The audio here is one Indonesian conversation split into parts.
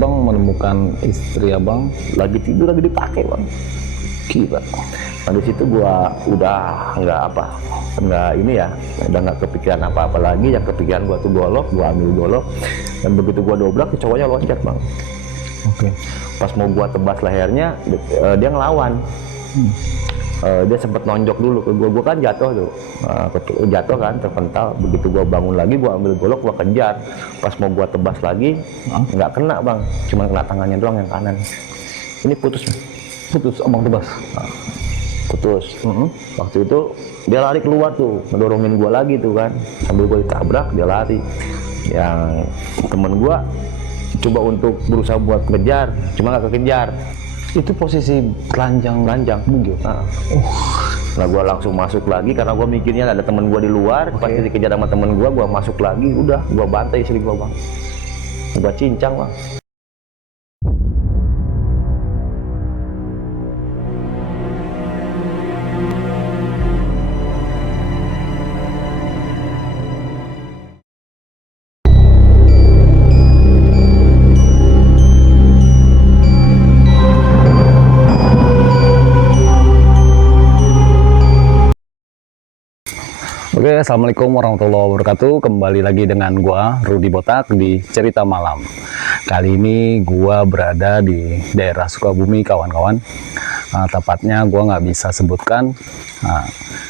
abang menemukan istri abang lagi tidur, lagi dipakai bang. gila. Nah di situ gua udah nggak ini ya, udah nggak kepikiran apa-apa lagi. Yang kepikiran gua tuh golok, gua ambil golok, dan begitu gua dobrak, cowoknya loncat bang. Oke. Pas mau gua tebas lehernya, dia ngelawan. Dia sempat nonjok dulu ke gua kan jatuh tuh. Jatuh kan, terpental. Begitu gua bangun lagi, gua ambil golok, gua kejar. Pas mau gua tebas lagi, nggak kena bang, cuman kena tangannya doang yang kanan. Ini putus abang tebas. putus. Waktu itu dia lari keluar tuh, ngedorongin gua lagi tuh kan, sambil gua ditabrak dia lari. Yang temen gua coba untuk berusaha buat ngejar, cuma nggak kekejar. Itu posisi telanjang bugil. Nah gua langsung masuk lagi karena gua mikirnya ada temen gua di luar. Pas dikejar sama temen gua masuk lagi, udah gua bantai istri gua bang, gua cincang bang. Oke, assalamualaikum warahmatullahi wabarakatuh. Kembali lagi dengan gua Rudi Botak di Cerita Malam. Kali ini gua berada di daerah Sukabumi, kawan-kawan. Tepatnya gua nggak bisa sebutkan.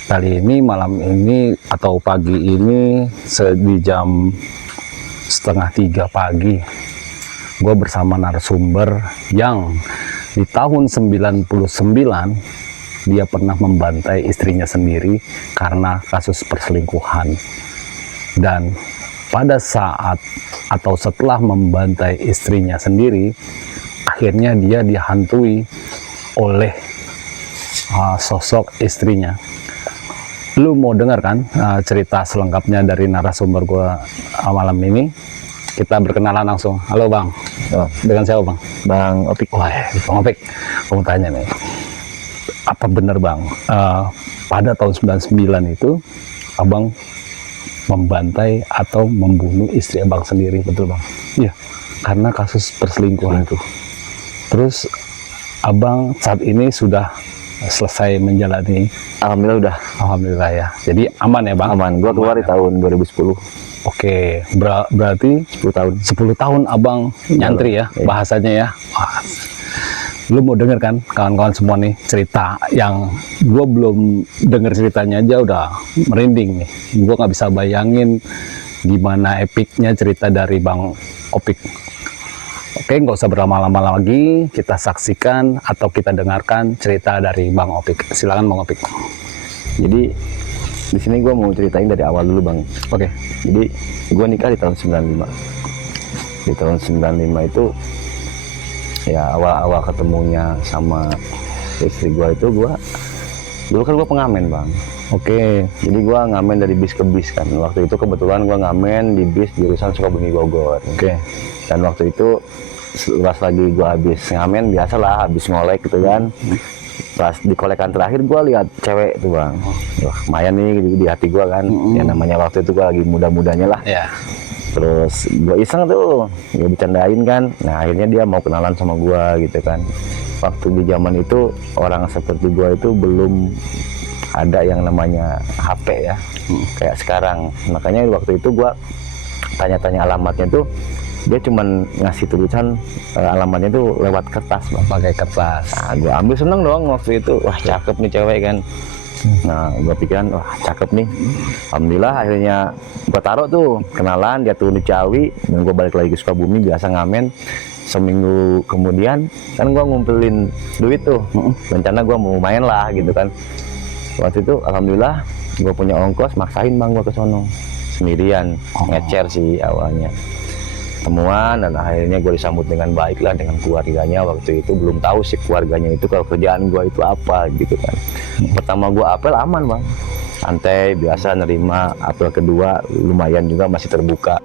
Kali ini malam ini atau pagi ini di jam setengah 3 pagi, gua bersama narasumber yang di tahun 99 dia pernah membantai istrinya sendiri karena kasus perselingkuhan. Dan pada saat atau setelah membantai istrinya sendiri, akhirnya dia dihantui oleh sosok istrinya. Lu mau dengar kan cerita selengkapnya dari narasumber gua malam ini? Kita berkenalan langsung. Halo bang. Dengan siapa bang? Bang Opik. Wah, Bang Opik, aku mau tanya nih, apa benar bang, pada tahun 99 itu abang membantai atau membunuh istri abang sendiri? Betul bang? Iya, karena kasus perselingkuhan itu. Terus abang saat ini sudah selesai menjalani? Alhamdulillah udah. Alhamdulillah ya. Jadi aman ya bang? Aman. Gua keluar di tahun 2010. Oke, berarti 10 tahun. 10 tahun abang nyantri ya, bahasanya ya. Wah. Lu mau denger kan kawan-kawan semua nih cerita yang gue belum denger ceritanya aja udah merinding nih. Gue nggak bisa bayangin gimana epicnya cerita dari Bang Opik. Oke, nggak usah berlama-lama lagi, kita saksikan atau kita dengarkan cerita dari Bang Opik. Silakan Bang Opik. Jadi di sini gue mau ceritain dari awal dulu bang. Oke. Jadi gue nikah di tahun 95. Di tahun 95 itu ya awal-awal ketemunya sama istri gue itu, dulu kan gue pengamen bang. Oke. Jadi gue ngamen dari bis ke bis kan. Waktu itu kebetulan gue ngamen di bis jurusan Sukabumi Bogor. Oke. Dan waktu itu pas lagi gue habis ngamen, biasalah habis ngolek gitu kan. Pas di kolekan terakhir gue lihat cewek tuh bang. Wah lumayan nih di hati gue kan. Ya namanya waktu itu gue lagi muda-mudanya lah. Ya. Terus gue iseng tuh, gue bercandain kan. Nah akhirnya dia mau kenalan sama gue gitu kan. Waktu di zaman itu orang seperti gue itu belum ada yang namanya HP ya, kayak sekarang. Makanya waktu itu gue tanya-tanya alamatnya tuh, dia cuman ngasih tulisan alamatnya tuh lewat kertas bang. Pakai kertas. Nah gue ambil seneng dong waktu itu, wah cakep nih cewek kan. Nah gue pikiran wah cakep nih. Alhamdulillah akhirnya gue taruh tuh, kenalan, dia turun di Ciawi dan gue balik lagi ke Sukabumi biasa ngamen. Seminggu kemudian kan gue ngumpulin duit tuh, rencana gue mau main lah gitu kan. Waktu itu alhamdulillah gue punya ongkos, maksain bang gue ke sono sendirian. Ngecer sih awalnya, temuan, dan akhirnya gue disambut dengan baik lah dengan keluarganya. Waktu itu belum tahu sih keluarganya itu kalau kerjaan gue itu apa gitu kan. Pertama gue apel aman bang, santai biasa nerima. Apel kedua lumayan juga, masih terbuka.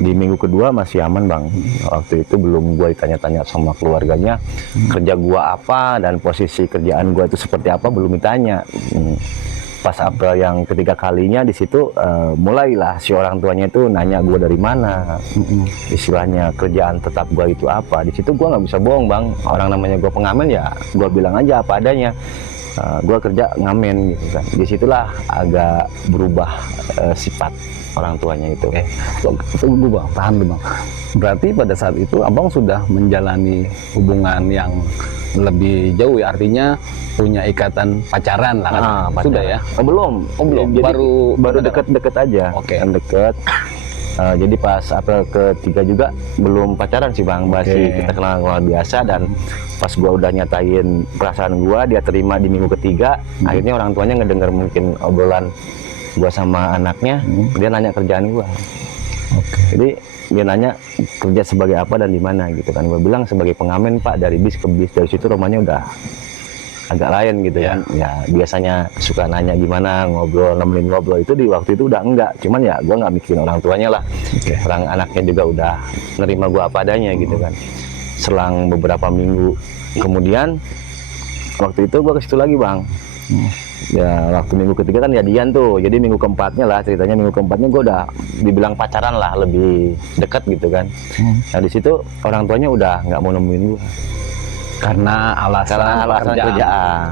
Di minggu kedua masih aman bang. Waktu itu belum gue ditanya-tanya sama keluarganya kerja gue apa dan posisi kerjaan gue itu seperti apa, belum ditanya. pas April yang ketiga kalinya di situ mulailah si orang tuanya itu nanya gue dari mana, istilahnya kerjaan tetap gue itu apa. Di situ gue nggak bisa bohong bang, orang namanya gue pengamen ya gue bilang aja apa adanya. Gue kerja ngamen gitu kan. Disitulah agak berubah sifat orang tuanya itu. Tunggu bang, tahan dulu bang. Berarti pada saat itu abang sudah menjalani hubungan yang lebih jauh ya, artinya punya ikatan pacaran lah kan? Sudah ya? Belum. Belum. Jadi, baru benar. deket-deket aja. Oke. Deket. Jadi pas April ketiga juga belum pacaran sih bang, masih kita kenal biasa. Dan pas gua udah nyatain perasaan gua, dia terima di minggu ketiga. Akhirnya orang tuanya ngedenger mungkin obrolan gua sama anaknya, dia nanya kerjaan gua. Jadi dia nanya kerja sebagai apa dan di mana gitu kan. Gua bilang sebagai pengamen pak, dari bis ke bis. Dari situ rumahnya udah agak lain gitu kan. Ya biasanya suka nanya gimana, ngobrol, nemenin ngobrol, itu di waktu itu udah enggak. Cuman ya gua nggak mikirin orang tuanya lah. Orang anaknya juga udah nerima gua apa adanya gitu kan. Selang beberapa minggu kemudian, waktu itu gua ke situ lagi bang. Ya waktu minggu ketiga kan jadian tuh, jadi minggu keempatnya lah ceritanya, minggu keempatnya gue udah dibilang pacaran lah, lebih dekat gitu kan. Nah di situ orang tuanya udah nggak mau nemuin gue Karena alasan kerjaan.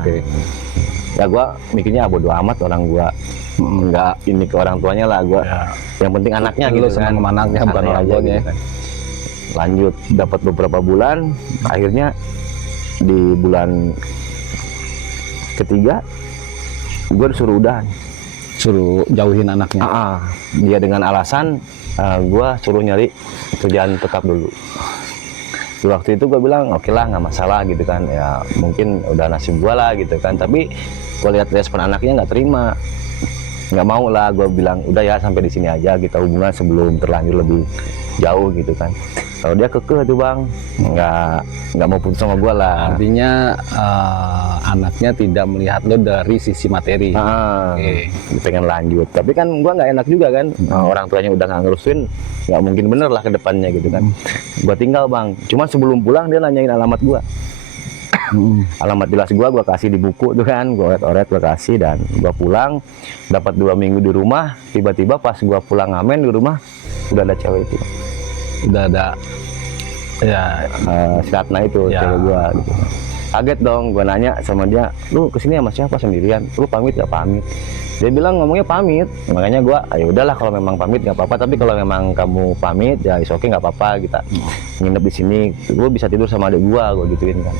Ya gue mikirnya bodo amat, orang gue nggak ini ke orang tuanya lah gue. Yang penting anaknya Lu gitu senang kan, sama anaknya, bukan orang aja tuanya. gitu kan. Lanjut dapat beberapa bulan, akhirnya di bulan ketiga gue disuruh udahan, Suruh jauhin anaknya. dia dengan alasan gue suruh nyari kerjaan tetap dulu. Di waktu itu gue bilang oke lah, nggak masalah gitu kan, ya mungkin udah nasib gue lah gitu kan. Tapi gue lihat respon anaknya nggak terima, nggak mau lah. Gue bilang udah ya sampai di sini aja, kita hubungan sebelum terlanjur lebih jauh gitu kan. Kalau dia kekeh tuh bang, nggak mau putus sama gue lah. Artinya anaknya tidak melihat lo dari sisi materi. Pengen lanjut, tapi kan gue nggak enak juga kan. Orang tuanya udah nggak ngerusuin, nggak mungkin bener lah ke depannya gitu kan. Gue tinggal bang, cuman sebelum pulang dia nanyain alamat gue. Alamat jelas gue kasih di buku tuh kan, gue oret-oret gue kasih. Dan gue pulang, dapat 2 minggu di rumah. Tiba-tiba pas gue pulang ngamen di rumah udah ada cewek itu, Udah ada ya si Ratna itu, cewek gue gitu. Kaget dong, gue nanya sama dia, lu kesini sama siapa sendirian? Lu pamit gak pamit? Dia bilang ngomongnya pamit. Makanya gue, ya udahlah kalau memang pamit nggak apa-apa. Tapi kalau memang kamu pamit ya is oke, nggak apa-apa, kita nginep di sini. Gue bisa tidur sama adik gue gituin kan.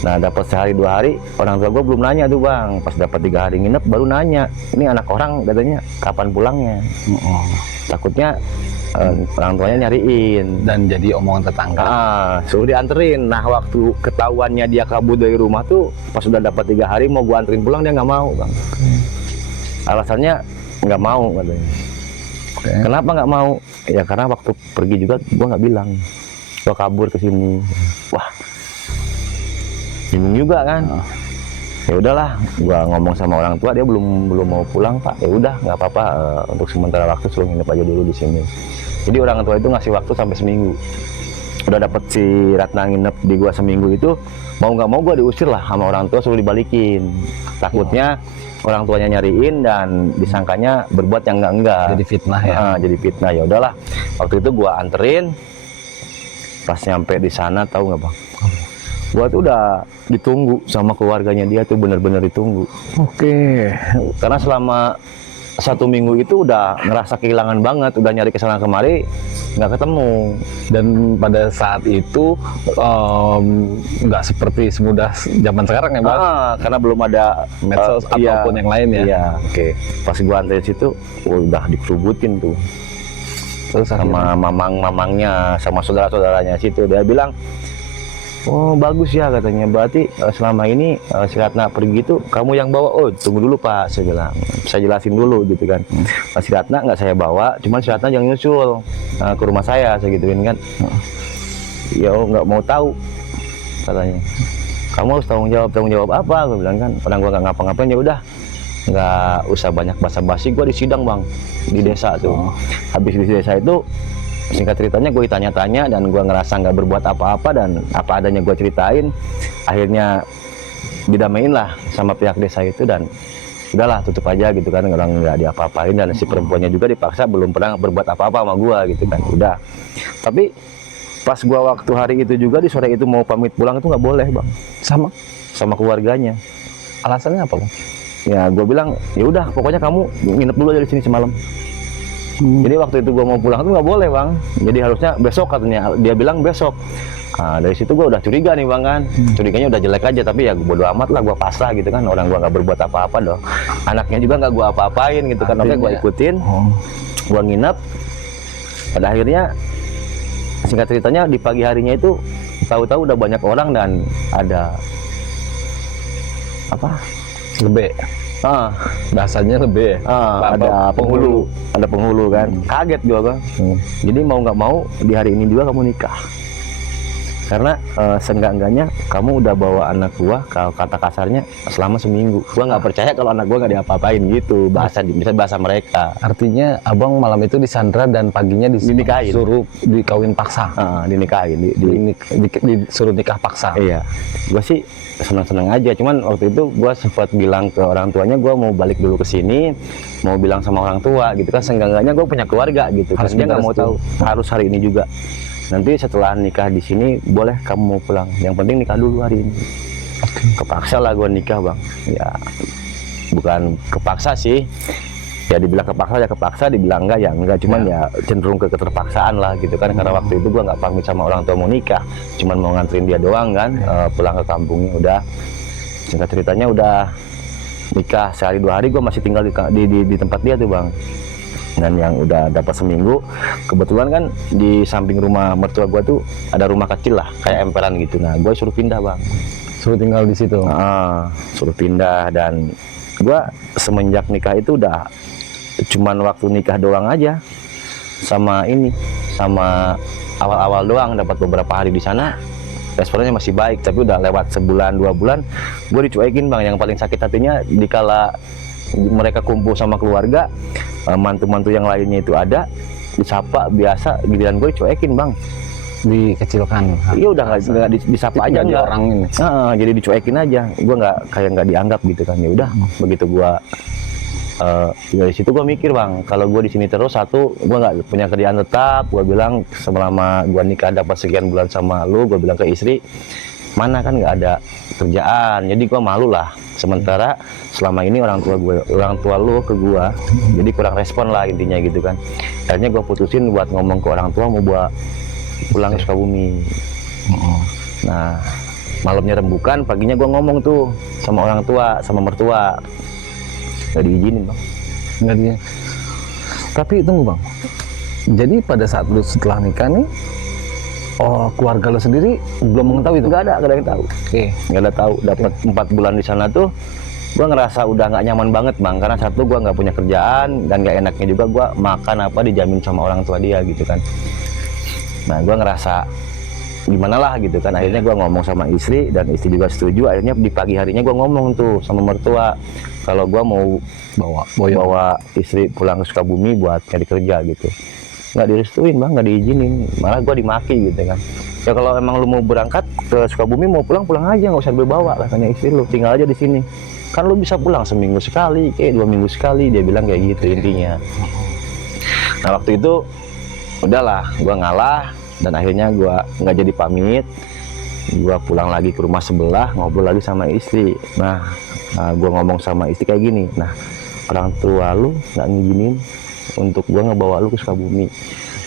Nah dapat sehari 2 hari, orang tua gue belum nanya tuh bang. Pas dapat 3 hari nginep baru nanya, ini anak orang katanya kapan pulangnya. Takutnya orang tuanya nyariin dan jadi omongan tetangga. Suruh dianterin. Nah waktu ketahuannya dia kabur dari rumah tuh, pas sudah dapat 3 hari mau gua anterin pulang, dia nggak mau bang. Alasannya nggak mau katanya. Kenapa nggak mau? Ya karena waktu pergi juga gua nggak bilang, gua kabur ke sini. Wah bingung juga kan. Ya udahlah, gua ngomong sama orang tua, dia belum mau pulang pak. Ya udah nggak apa-apa, untuk sementara waktu suruh nginep aja dulu di sini. Jadi orang tua itu ngasih waktu sampai seminggu. Udah dapet si Ratna nginep di gua seminggu itu, mau nggak mau gua diusir lah sama orang tua, suruh dibalikin. Takutnya orang tuanya nyariin dan disangkanya berbuat yang enggak. Jadi fitnah ya. Jadi fitnah. Ya udahlah, waktu itu gua anterin. Pas nyampe di sana, tahu nggak bang? Gua tuh udah ditunggu sama keluarganya dia tuh, bener-bener ditunggu. Karena selama 1 minggu itu udah ngerasa kehilangan banget, udah nyari kesana kemari nggak ketemu. Dan pada saat itu nggak seperti semudah zaman sekarang ya bang. Karena belum ada medsos ataupun yang lain ya. Iya. Pas gua anterin situ udah dikerubutin tuh. Terus sama mamangnya, sama saudara-saudaranya situ. Dia bilang, oh bagus ya katanya, berarti selama ini si Ratna pergi itu kamu yang bawa. Oh tunggu dulu pak, saya bilang, saya jelasin dulu gitu kan. Si Ratna nggak saya bawa, cuman si Ratna yang nyusul ke rumah saya gituin kan. Ya nggak mau tahu katanya, kamu harus tanggung jawab apa, gue bilang kan. Orang gue nggak ngapa-ngapain, ya udah nggak usah banyak basa-basi. Gue di sidang bang, di desa tuh. Habis di desa itu, singkat ceritanya gue ditanya-tanya dan gue ngerasa nggak berbuat apa-apa dan apa adanya gue ceritain. Akhirnya didamain lah sama pihak desa itu dan udahlah tutup aja gitu kan, orang nggak diapa-apain, dan si perempuannya juga dipaksa belum pernah berbuat apa-apa sama gua gitu kan. Udah. Tapi pas gua waktu hari itu juga di sore itu mau pamit pulang itu nggak boleh bang, sama keluarganya. Alasannya apa, Bang? Ya gua bilang ya udah pokoknya kamu nginep dulu aja di sini semalam. Jadi waktu itu gua mau pulang itu nggak boleh bang, jadi harusnya besok katanya, dia bilang besok. Nah, dari situ gue udah curiga nih bang kan, curiganya udah jelek aja, tapi ya bodo amat lah, gue pasrah gitu kan, orang gue nggak berbuat apa-apa dong, anaknya juga nggak gue apa-apain gitu kan. Oke, gue ikutin, gue nginep. Pada akhirnya singkat ceritanya di pagi harinya itu tahu-tahu udah banyak orang dan ada apa? Lebe. Bahasanya lebe. Ada penghulu kan. Kaget gue bang. Jadi mau nggak mau di hari ini juga kamu nikah. Karena seenggak-enggaknya kamu udah bawa anak gua, kalau kata kasarnya selama seminggu. Gua nggak percaya kalau anak gua nggak diapa-apain gitu, bisa bahasa mereka. Artinya abang malam itu disandra dan paginya Dinikahin. disuruh dikawin paksa. Dinikahin, Disuruh nikah paksa. Iya, gua sih senang-senang aja. Cuman waktu itu gua sempat bilang ke orang tuanya gua mau balik dulu ke sini, mau bilang sama orang tua gitu kan. Seenggak-enggaknya gua punya keluarga gitu. Harus dia nggak mau tahu. Harus hari ini juga. Nanti setelah nikah di sini boleh kamu mau pulang. Yang penting nikah dulu hari ini. Kepaksa lah gue nikah bang. Ya bukan kepaksa sih. Ya dibilang kepaksa ya kepaksa, dibilang enggak ya enggak. Cuman ya cenderung ke keterpaksaan lah gitu kan. Karena waktu itu gue nggak pamit sama orang tua mau nikah. Cuman mau nganterin dia doang kan. Pulang ke kampungnya udah. Singkat ceritanya udah nikah sehari 2 hari gue masih tinggal di tempat dia tuh bang. Dan yang udah dapat seminggu, kebetulan kan di samping rumah mertua gue tuh ada rumah kecil lah, kayak emperan gitu. Nah, gue suruh pindah bang, Suruh tinggal di situ. suruh pindah. Dan gue semenjak nikah itu udah cuman waktu nikah doang aja, sama awal-awal doang dapat beberapa hari di sana. Responnya masih baik, tapi udah lewat sebulan 2 bulan, gue dicuekin bang. Yang paling sakit hatinya dikala mereka kumpul sama keluarga, mantu-mantu yang lainnya itu ada, disapa biasa, giliran gue cuekin bang, dikecilkan. iya udah nggak disapa aja nggak orang ini. jadi dicuekin aja, gue nggak dianggap gitu kan. Ya udah begitu gue dari situ gue mikir bang, kalau gue di sini terus, satu gue nggak punya kerjaan tetap. Gue bilang selama gue nikah dapat sekian bulan sama lu, gue bilang ke istri, mana kan nggak ada kerjaan, jadi gue malu lah. Sementara selama ini orang tua lu ke gue, jadi kurang respon lah intinya gitu kan. Akhirnya gue putusin buat ngomong ke orang tua mau buat pulang ke Sukabumi. Nah malamnya rembukan, paginya gue ngomong tuh sama orang tua, sama mertua, nggak diizinin bang. Nggak dia. Tapi tunggu bang, jadi pada saat lu setelah nikah nih, keluarga lo sendiri belum mengetahui itu? Nggak ada yang tahu. Nggak ada tahu. Dapat 4 bulan di sana tuh, gue ngerasa udah nggak nyaman banget bang. Karena satu, gue nggak punya kerjaan, dan nggak enaknya juga gue makan apa dijamin sama orang tua dia gitu kan. Nah gue ngerasa gimana lah gitu kan. Akhirnya gue ngomong sama istri, dan istri juga setuju. Akhirnya di pagi harinya gue ngomong tuh sama mertua, kalau gue mau bawa istri pulang ke Sukabumi buat cari kerja gitu. Nggak direstuin bang, nggak diizinin, malah gue dimaki gitu kan. Ya kalau emang lu mau berangkat ke Sukabumi, mau pulang aja, nggak usah bawa, katanya istri lu, tinggal aja di sini. Kan lu bisa pulang seminggu sekali, 2 minggu sekali, dia bilang kayak gitu intinya. Nah waktu itu udahlah, gue ngalah, dan akhirnya gue nggak jadi pamit. Gue pulang lagi ke rumah sebelah, ngobrol lagi sama istri. Nah gue ngomong sama istri kayak gini, nah orang tua lu nggak ngizinin untuk gue ngebawa lu ke Sukabumi.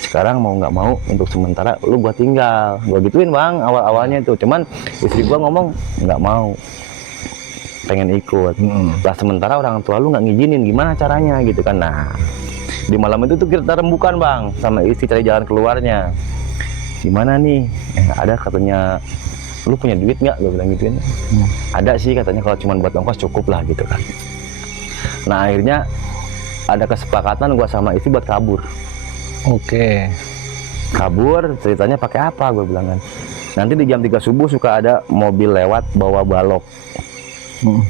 Sekarang mau nggak mau, untuk sementara lu gua tinggal. Gua gituin bang awal-awalnya itu. Cuman istri gua ngomong nggak mau, pengen ikut. Lah sementara orang tua lu nggak ngizinin, gimana caranya gitu kan. Nah di malam itu tuh kita rembukan bang, sama istri cari jalan keluarnya. Gimana nih? Ada katanya, lu punya duit nggak? Gue bilang gituin. Ada sih katanya, kalau cuma buat ongkos cukup lah gitu kan. Nah akhirnya ada kesepakatan gua sama istri buat kabur. Kabur, ceritanya pakai apa? Gue bilang kan, nanti di jam 3 subuh suka ada mobil lewat bawa balok,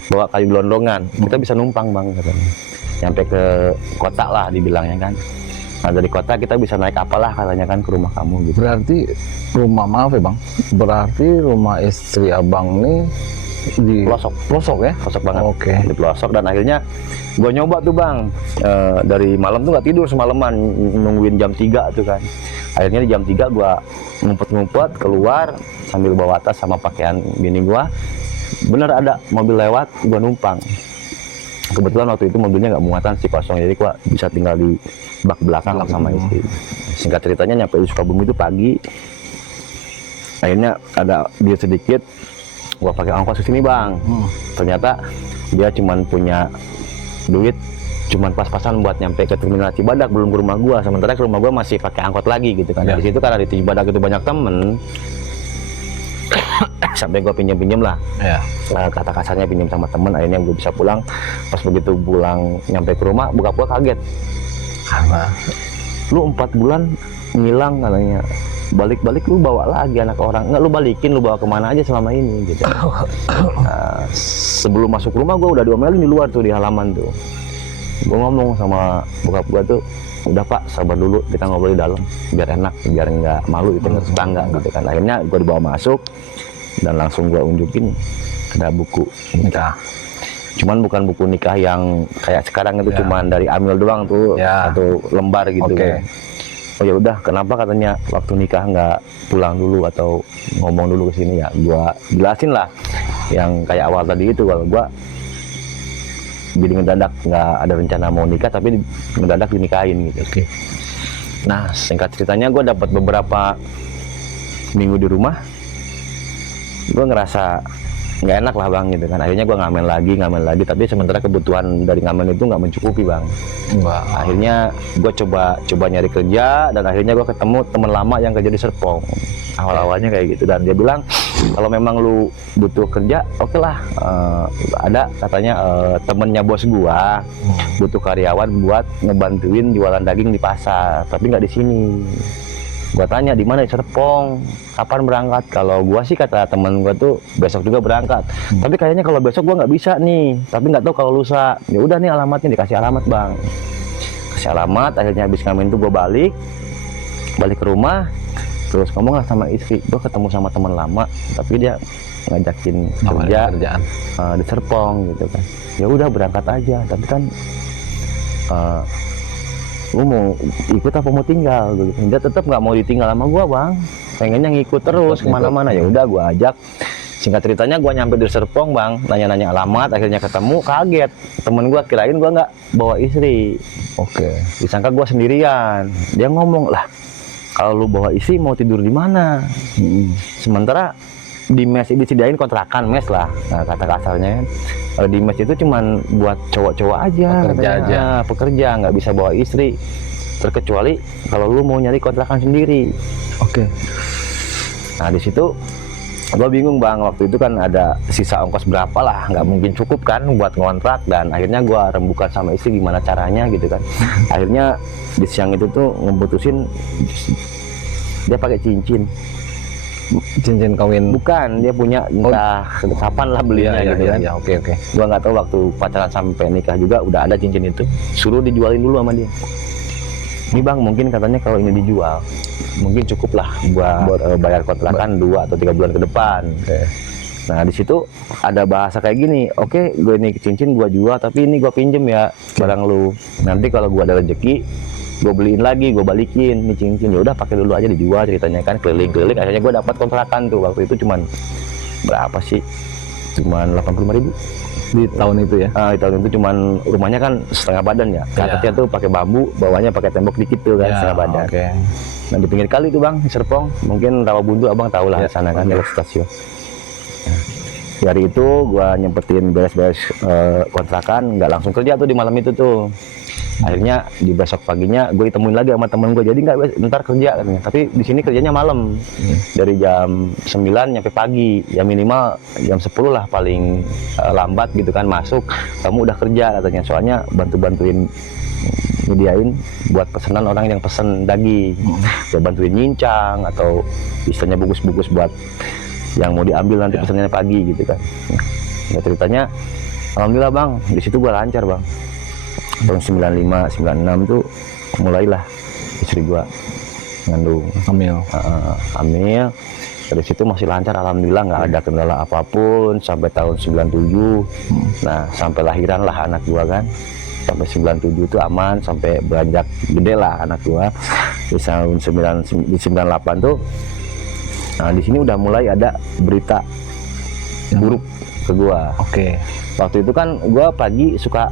bawa kayu gelondongan. Kita bisa numpang bang katanya, nyampe ke kota lah dibilangnya kan. Nah dari kota kita bisa naik apalah katanya kan ke rumah kamu gitu. Berarti rumah, maaf ya bang, berarti rumah istri abang nih Di pelosok ya, pelosok banget. Oke. Di pelosok, dan akhirnya gue nyoba tuh bang, dari malam tuh nggak tidur semalaman nungguin jam 3 tuh kan. Akhirnya di jam 3 gue ngumpet-ngumpet keluar sambil bawa tas sama pakaian bini gue. Bener ada mobil lewat, gue numpang. Kebetulan waktu itu mobilnya nggak muatan sih, kosong, jadi gue bisa tinggal di bak belakang sama istri. Singkat ceritanya nyampe di Sukabumi itu pagi. Akhirnya ada dia sedikit, gue pakai ongkos ke sini bang. Ternyata dia cuman punya duit cuman pas-pasan buat nyampe ke terminal Cibadak, belum ke rumah gue. Sementara ke rumah gue masih pakai angkot lagi gitu kan. Ya. Di situ karena di Cibadak itu banyak temen, sampai gue pinjem lah. Ya. Kata kasarnya pinjam sama temen. Akhirnya gue bisa pulang. Pas begitu pulang nyampe ke rumah, bokap gue kaget. Karena Lu 4 bulan ngilang katanya. Balik-balik lu bawa lagi anak orang. Nggak, lu balikin, lu bawa kemana aja selama ini gitu. Nah, sebelum masuk rumah gue udah diomelin di luar tuh, di halaman tuh. Gue ngomong sama bokap gue tuh, udah pak sabar dulu, kita ngobrol di dalam biar enak, biar nggak malu itu tetangga gitu kan. Akhirnya gue dibawa masuk dan langsung gue unjukin ada buku nikah. Cuman bukan buku nikah yang kayak sekarang itu, cuman dari amil doang tuh, satu lembar gitu kan. Oh ya udah, kenapa katanya waktu nikah nggak pulang dulu atau ngomong dulu ke sini, ya gua jelasin lah yang kayak awal tadi itu. Kalau gua jadi ngedadak, nggak ada rencana mau nikah tapi ngedadak dinikahin gitu. Nah singkat ceritanya gue dapat beberapa minggu di rumah, gue ngerasa nggak enak lah bang gitu kan. Akhirnya gue ngamen lagi, tapi sementara kebutuhan dari ngamen itu nggak mencukupi bang. Akhirnya gue coba nyari kerja, dan akhirnya gue ketemu teman lama yang kerja di Serpong. Awal-awalnya kayak gitu, dan dia bilang kalau memang lu butuh kerja, oke lah. Ada katanya temennya bos gue butuh karyawan buat ngebantuin jualan daging di pasar, tapi nggak di sini. Gua tanya di mana, di Serpong, kapan berangkat? Kalau gua sih kata temen gua tuh besok juga berangkat. Tapi kayaknya kalau besok gua nggak bisa nih. Tapi nggak tahu kalau lusa. Ya udah nih alamatnya, dikasih alamat bang. Kasih alamat. Akhirnya habis ngamen tuh gua balik ke rumah. Terus ngomong lah sama istri, gua ketemu sama teman lama, tapi dia ngajakin kerjaan di Serpong gitu kan. Ya udah berangkat aja. Tapi kan lu mau ikut apa mau tinggal gitu. Dia tetap nggak mau ditinggal sama gua bang, pengennya ngikut terus kemana-mana. Ya udah gua ajak. Singkat ceritanya gua nyampe di Serpong bang, nanya-nanya alamat, akhirnya ketemu. Kaget temen gua, kirain gua nggak bawa istri. Disangka gua sendirian. Dia ngomong, lah kalau lu bawa istri mau tidur di mana? Sementara di mes disediain kontrakan mes lah, nah, kata kasarnya kan. Di mes itu cuman buat cowok-cowok aja, pekerja, nggak bisa bawa istri, terkecuali kalau lu mau nyari kontrakan sendiri. Nah di situ gue bingung bang, waktu itu kan ada sisa ongkos berapa lah, nggak mungkin cukup kan buat ngontrak, dan akhirnya gue rembukan sama istri gimana caranya gitu kan. Akhirnya di siang itu tuh ngebutusin dia pakai cincin kawin. Bukan, dia punya entah kapan lah belinya gitu kan. Gua nggak tahu, waktu pacaran sampai nikah juga udah ada cincin itu. Suruh dijualin dulu sama dia. Ini bang, mungkin katanya kalau ini dijual mungkin cukup lah buat bayar kontrakan 2 atau 3 bulan ke depan. Nah di situ ada bahasa kayak gini, oke, gue ini cincin gue jual, tapi ini gue pinjem ya barang lu. Nanti kalau gue ada rezeki, gue beliin lagi, gue balikin nih cincin. Ya udah pakai dulu aja, dijual ceritanya kan, keliling-keliling. Akhirnya gue dapat kontrakan tuh. Waktu itu cuman berapa sih, cuman 85.000 di tahun itu ya. Di tahun itu cuman rumahnya kan setengah badan ya, atasnya tuh pakai bambu, bawahnya pakai tembok dikit tuh kan, setengah badan. Nah di pinggir kali tuh bang, di Serpong, mungkin Rawabuntu abang tahu lah, sana kan dekat stasiun. Dari itu gue nyempetin beres-beres kontrakan, nggak langsung kerja tuh di malam itu tuh. Akhirnya di besok paginya gue ditemuin lagi sama temen gue, jadi nggak ntar kerja katanya, tapi di sini kerjanya malam, dari jam 9 nyampe pagi, ya minimal jam 10 lah paling lambat gitu kan masuk. Kamu udah kerja katanya, soalnya bantuin nyediain buat pesanan orang yang pesen daging, ya bantuin nyincang atau istilahnya bungkus-bungkus buat yang mau diambil nanti pesanannya pagi gitu kan. Ya ceritanya alhamdulillah bang, di situ gue lancar bang. Tahun 95, 96 tuh mulailah istri gua ngandung, hamil. Dari situ masih lancar, alhamdulillah nggak ada kendala apapun sampai tahun 97. Nah, sampai lahiran lah anak gua kan. Sampai 97 itu aman, sampai beranjak gede lah anak gua. Di tahun 98 tuh, nah di sini udah mulai ada berita buruk ke gua. Oke. Waktu itu kan gua pagi suka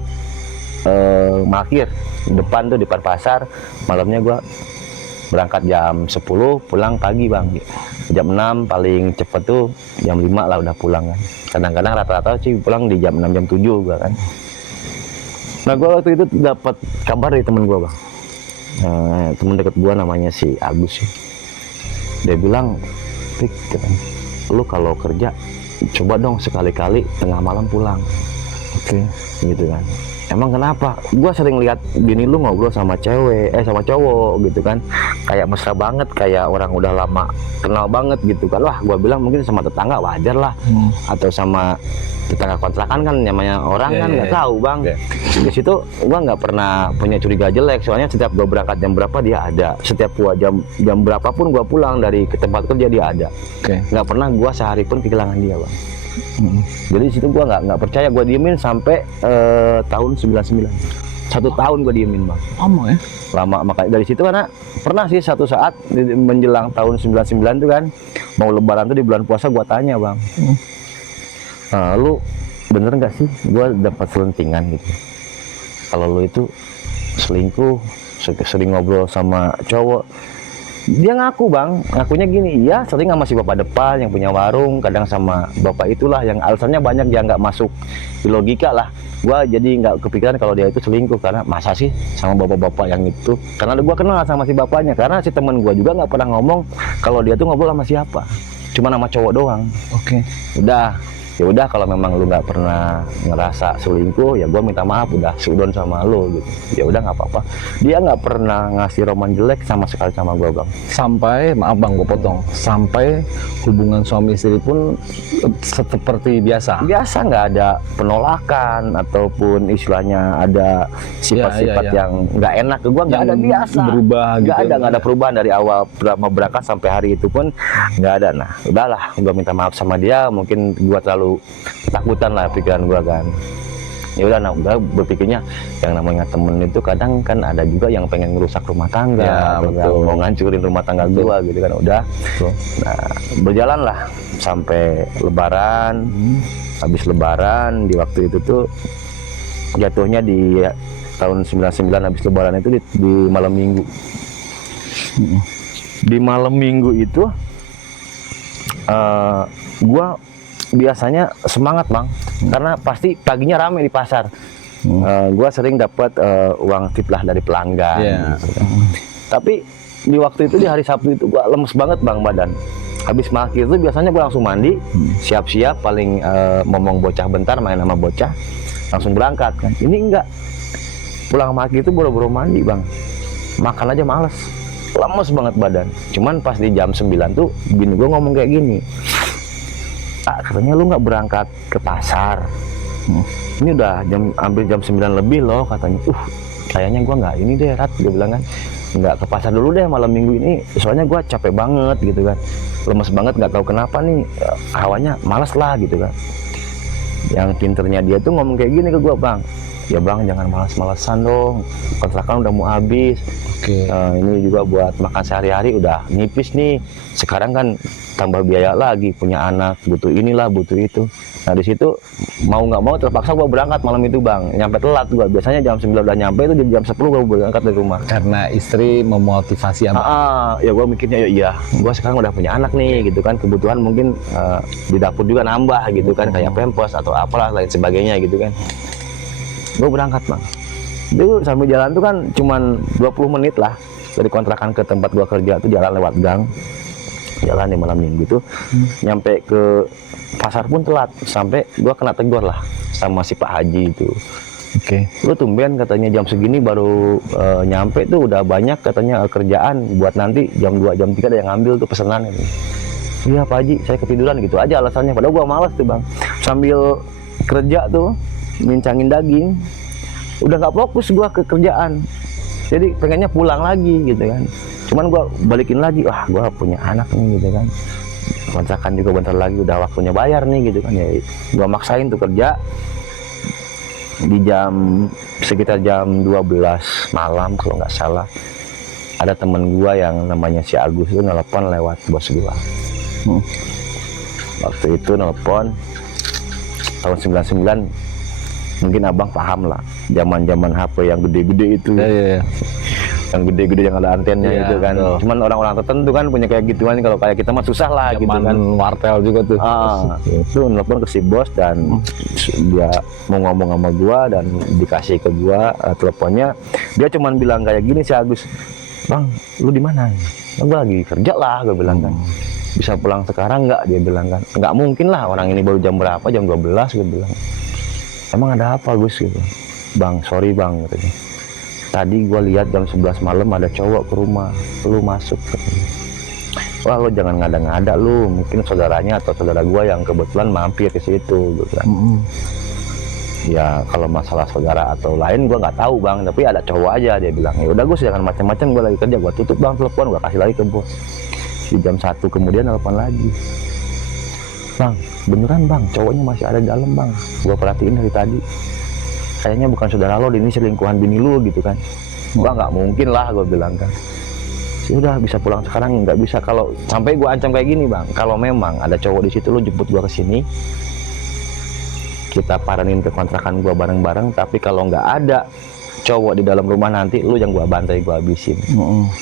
parkir depan tuh, depan pasar. Malamnya gua berangkat jam 10, pulang pagi bang. Jam 6 paling cepet tuh, jam 5 lah udah pulang kan. Kadang-kadang rata-rata sih pulang di jam 6, jam 7 gua kan. Nah gua waktu itu dapat kabar dari temen gua bang. Temen deket gua namanya si Agus sih. Dia bilang, Pik, lu kalau kerja coba dong sekali-kali tengah malam pulang. Oke. Gitu kan. Emang kenapa? Gua sering lihat bini lu ngobrol sama cewek, sama cowok gitu kan, kayak mesra banget, kayak orang udah lama kenal banget gitu kan. Wah, gua bilang mungkin sama tetangga wajar lah, atau sama tetangga kontrakan kan, namanya orang kan nggak tahu bang. Di situ gua nggak pernah punya curiga jelek, soalnya setiap gua berangkat jam berapa dia ada, setiap gua jam berapapun gua pulang dari ke tempat kerja dia ada. Nggak pernah gua sehari pun kehilangan dia bang. Jadi di situ gua nggak percaya, gua diemin sampai tahun 99. 1 tahun gua diemin bang. Lama ya? Lama, makanya dari situ karena pernah sih satu saat menjelang tahun 99 tuh kan, mau lebaran tuh di bulan puasa, gua tanya bang, lu bener nggak sih gua dapat selentingan gitu? Kalau lu itu selingkuh, sering ngobrol sama cowok. Dia ngaku bang, ngakunya gini, iya sering sama si bapak depan yang punya warung, kadang sama bapak itulah yang alasannya banyak, dia nggak masuk di logika lah. Gua jadi nggak kepikiran kalau dia itu selingkuh, karena masa sih sama bapak-bapak yang itu. Karena gua kenal sama si bapaknya, karena si temen gua juga nggak pernah ngomong kalau dia tuh ngobrol sama siapa, cuma nama cowok doang. Oke. Udah, ya udah kalau memang lu nggak pernah ngerasa selingkuh, ya gua minta maaf, udah sudon sama lu gitu. Ya udah nggak apa-apa. Dia nggak pernah ngasih roman jelek sama sekali sama gua bang. Sampai, maaf bang, gue potong. Sampai hubungan suami istri pun seperti biasa. Biasa, nggak ada penolakan ataupun istilahnya ada sifat-sifat yang nggak enak ke gua, nggak ada, biasa. Berubah Nggak gitu. ada perubahan dari awal mau berangkat sampai hari itu pun nggak ada. Nah udahlah, gua minta maaf sama dia, mungkin gua terlalu takutan lah pikiran gua kan. Ya udah, nah udah berpikirnya yang namanya temen itu kadang kan ada juga yang pengen ngerusak rumah tangga, Ya, atau yang mau ngancurin rumah tangga gua gitu kan. Udah, nah berjalan lah sampai lebaran. Habis lebaran di waktu itu tuh jatuhnya di tahun 99, habis lebaran itu di malam minggu. Di malam minggu itu gua biasanya semangat bang, karena pasti paginya rame di pasar. Gua sering dapat uang tip lah dari pelanggan. Gitu. Tapi di waktu itu, di hari Sabtu itu gua lemes banget bang badan. Habis parkir itu biasanya gua langsung mandi, siap-siap, paling ngomong bocah bentar, main sama bocah, langsung berangkat kan. Ini enggak, pulang parkir itu boro-boro mandi bang, makan aja males, lemes banget badan. Cuman pas di jam 9 tuh bini gua ngomong kayak gini, katanya lu nggak berangkat ke pasar, ini udah hampir jam 9 lebih loh katanya. Kayaknya gua nggak ini deh Rat, gue bilang kan, nggak ke pasar dulu deh malam minggu ini, soalnya gua capek banget gitu kan, lemes banget, nggak tahu kenapa nih, hawanya malas lah gitu kan. Yang pinternya dia tuh ngomong kayak gini ke gua, bang, ya bang jangan malas-malasan dong, kontrakan udah mau habis. Ini juga buat makan sehari-hari udah nipis nih, sekarang kan tambah biaya lagi, punya anak, butuh inilah butuh itu. Nah di situ mau nggak mau terpaksa gua berangkat malam itu bang, nyampe telat gua, biasanya jam 9 udah nyampe, itu jam 10 gua berangkat dari rumah. Karena istri memotivasi abang. Ya gua mikirnya, iya gua sekarang udah punya anak nih gitu kan, kebutuhan mungkin di dapur juga nambah gitu kan, kayak pampers atau apalah lain sebagainya gitu kan. Gua berangkat bang, itu sambil jalan tuh kan cuman 20 menit lah dari kontrakan ke tempat gua kerja tuh, jalan lewat gang, jalan di malam minggu tuh. Nyampe ke pasar pun telat, sampai gua kena tegur lah sama si Pak Haji itu. Lu tumben katanya jam segini baru nyampe tuh, udah banyak katanya kerjaan buat nanti jam 2 jam 3 ada yang ngambil tuh pesanan gitu. Iya Pak Haji, saya ketiduran gitu aja alasannya, padahal gua malas tuh bang, sambil kerja tuh mincangin daging, udah nggak fokus gua ke kerjaan, jadi pengennya pulang lagi gitu kan. Cuman gua balikin lagi, wah gua punya anak nih gitu kan, kontrakan juga bentar lagi udah waktunya bayar nih gitu kan ya. Gua maksain tuh kerja di sekitar jam 12 malam kalau nggak salah. Ada temen gua yang namanya si Agus itu nelpon lewat bos gua. Waktu itu nelpon tahun 99, mungkin abang paham lah, zaman HP yang gede-gede itu. Iya. Yang gede-gede yang ada antennya Iya, itu kan. betul. Cuman orang-orang tertentu kan punya kayak gituan, kalau kayak kita mah susah lah gitu Zaman kan. wartel juga tuh. Itu nelpon ke si bos dan dia mau ngomong sama gua dan dikasih ke gua teleponnya. Dia cuman bilang kayak gini si Agus, "Bang, lu di mana?" "Gua lagi kerja lah," gua bilang kan. "Bisa pulang sekarang nggak?" Dia bilang kan. "Nggak mungkin lah, orang ini baru jam berapa? Jam 12," gua bilang. "Emang ada apa, Gus?" gitu. "Bang, sorry bang," katanya. "Tadi gua lihat jam 11 malam ada cowok ke rumah, lu masuk," katanya. "Wah, lu jangan ngada-ngada lu, mungkin saudaranya atau saudara gua yang kebetulan mampir ke situ," gua bilang. "Ya kalau masalah saudara atau lain gua nggak tahu bang, tapi ada cowok aja," dia bilang. "Ya udah Gus, jangan macam-macam, gua lagi kerja." Gua tutup bang telepon, gua kasih lagi ke bos. Di jam 1 kemudian telepon lagi, "Bang, beneran bang, cowoknya masih ada di dalam bang, gua perhatiin dari tadi. Kayaknya bukan saudara lo, ini selingkuhan bini lu," gitu kan. "Wah, nggak mungkin lah," gue bilang kan. "Sudah, bisa pulang sekarang?" "Nggak bisa." Kalau sampai gue ancam kayak gini bang, "Kalau memang ada cowok di situ, lo jemput gue ke sini, kita paranin ke kontrakan gue bareng-bareng. Tapi kalau nggak ada cowok di dalam rumah, nanti lu yang gue bantai, gue habisin."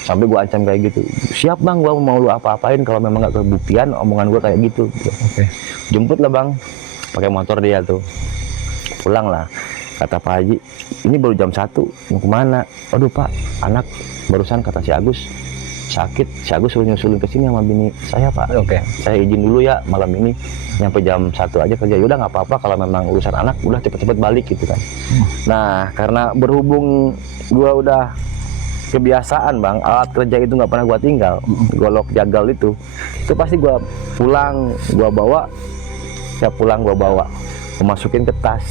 Sampai gue ancam kayak gitu. "Siap bang, gue mau lu apa-apain kalau memang nggak kebuktian omongan gue kayak gitu." Oke. Jemput lah bang, pakai motor dia tuh. Pulang lah. Kata Pak Haji, "Ini baru jam 1, mau kemana?" "Aduh Pak, anak barusan," kata si Agus, "sakit." Si Agus suruh nyusulin ke sini sama bini saya Pak. Oke. "Saya izin dulu ya malam ini, nyampe jam 1 aja kerja." "Yaudah nggak apa-apa, kalau memang urusan anak udah cepet-cepet balik," gitu kan. Nah, karena berhubung gua udah kebiasaan bang, alat kerja itu nggak pernah gua tinggal, golok jagal itu pasti gua pulang gua bawa, gua masukin ke tas.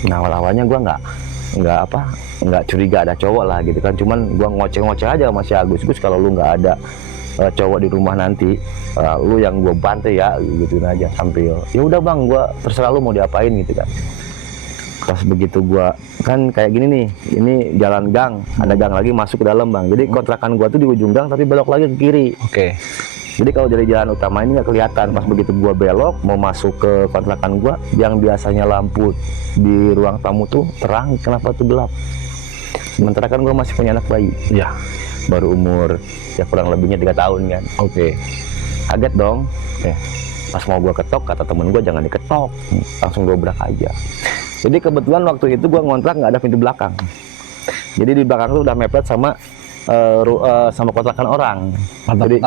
Nah, awal-awalnya gue nggak curiga ada cowok lah gitu kan, cuman gue ngoceh-ngoceh aja sama si Agus, "Gus, kalau lu nggak ada cowok di rumah nanti, lu yang gue bantai ya," gituin aja. Sampai "Ya udah bang, gue terserah lu mau diapain," gitu kan. Pas begitu gue kan kayak gini nih, ini jalan gang, ada gang lagi masuk ke dalam bang, jadi kontrakan gue tuh di ujung gang tapi belok lagi ke kiri. Oke. Jadi kalau dari jalan utama ini nggak kelihatan. Pas begitu gua belok mau masuk ke kontrakan gua, yang biasanya lampu di ruang tamu tuh terang, kenapa tuh gelap? Sementara kan gua masih punya anak bayi, Ya. baru umur ya kurang lebihnya 3 tahun kan. Oke. Kaget dong. Oke. Pas mau gua ketok, kata temen gua, "Jangan diketok, langsung dobrak aja." Jadi kebetulan waktu itu gua ngontrak nggak ada pintu belakang. Jadi di belakang tuh udah mepet sama sama kontrakan orang. Jadi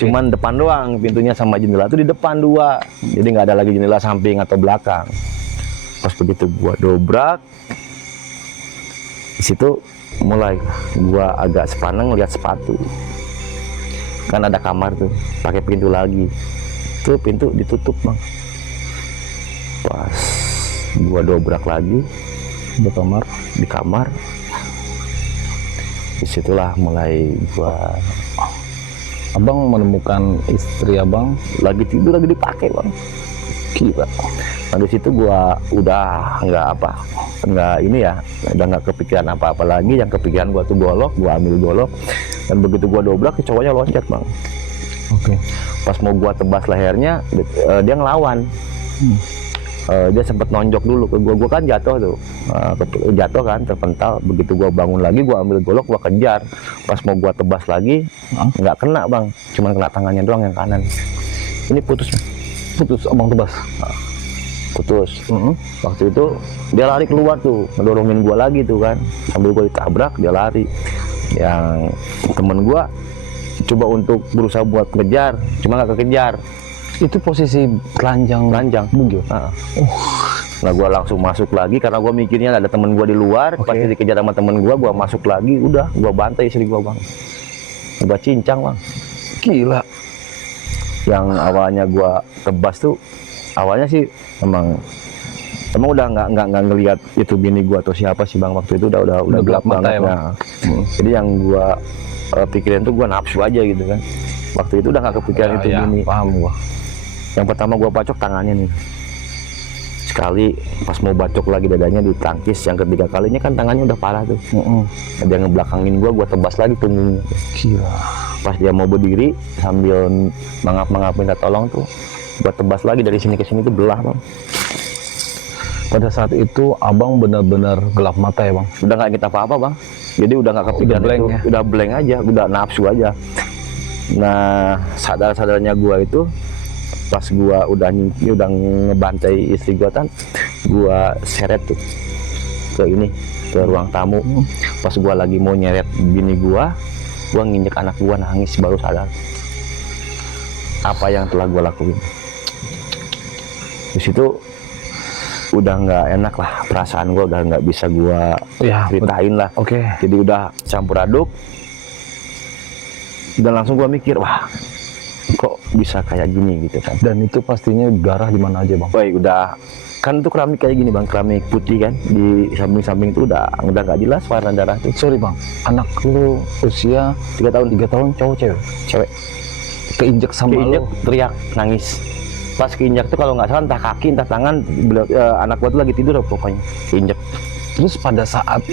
cuman depan doang pintunya, sama jendela tuh di depan 2. Jadi nggak ada lagi jendela samping atau belakang. Pas begitu gua dobrak, di situ mulai gua agak sepaneng lihat sepatu. Kan ada kamar tuh, pakai pintu lagi. Tuh pintu ditutup bang. Pas gua dobrak lagi di kamar, disitulah mulai gua. Abang menemukan istri abang Lagi tidur, lagi dipakai bang. gila. Nah di situ gua udah nggak ini ya, udah nggak kepikiran apa-apa lagi. Yang kepikiran gua tuh golok, gua ambil golok, dan begitu gua dobrak, cowoknya loncat bang. Oke. Pas mau gua tebas lehernya, dia ngelawan. Dia sempat nonjok dulu ke gua kan jatuh tuh, jatuh kan, terpental. Begitu gua bangun lagi, gua ambil golok, gua kejar. Pas mau gua tebas lagi, nggak kena bang, cuman kena tangannya doang yang kanan. Ini putus Abang tebas. putus. Waktu itu dia lari keluar tuh, ngedorongin gua lagi tuh kan, sambil gua ditabrak dia lari. Yang temen gua coba untuk berusaha buat ngejar, cuma nggak kekejar. Itu posisi telanjang bugil. Nah gua langsung masuk lagi karena gua mikirnya ada temen gua di luar. Pas dikejar sama temen gua masuk lagi, udah gua bantai istri gua bang, gua cincang bang. Gila. Yang awalnya gua tebas tuh, awalnya sih emang udah nggak ngelihat itu bini gua atau siapa sih bang. Waktu itu udah gelap banget ya. Jadi yang gua pikirin tuh gua nafsu aja gitu kan. Waktu itu udah nggak kepikiran itu Ya, gini. paham gua. Yang pertama gua bacok tangannya nih. Sekali pas mau bacok lagi dadanya ditangkis, yang ketiga kalinya kan tangannya udah parah tuh. Ada yang ngebelakangin gua tebas lagi punggungnya. Gila. Pas dia mau berdiri sambil mangap-mangap minta tolong tuh, gua tebas lagi dari sini ke sini tuh belah, Bang. Pada saat itu abang benar-benar gelap mata ya bang. Udah nggak kita apa-apa, Bang. Jadi udah nggak kepikiran blank itu, ya? udah blank aja, udah nafsu aja. Nah, sadar-sadarnya gua itu pas gua udah ngebantai istri gua kan, gua seret tuh ke ini, ke ruang tamu. Pas gua lagi mau nyeret bini gua nginjek anak gua nangis, baru sadar apa yang telah gua lakuin. Di situ udah nggak enak lah, perasaan gua udah nggak bisa gua Ya, ceritain lah. Oke. Jadi udah campur aduk, dan langsung gua mikir, wah kok bisa kayak gini gitu kan. Dan itu pastinya darah di mana aja bang? Woi, udah kan itu keramik kayak gini, Bang, keramik putih kan, di samping-samping itu udah nggak jelas warna darah tuh. Sorry bang, anak lu usia 3 tahun 3 tahun cowok cewek? cewek Keinjek sama keinjek, lu? teriak nangis. Pas keinjak tuh kalau nggak salah entah kaki entah tangan, anak gua tuh lagi tidur pokoknya keinjek. Terus pada saat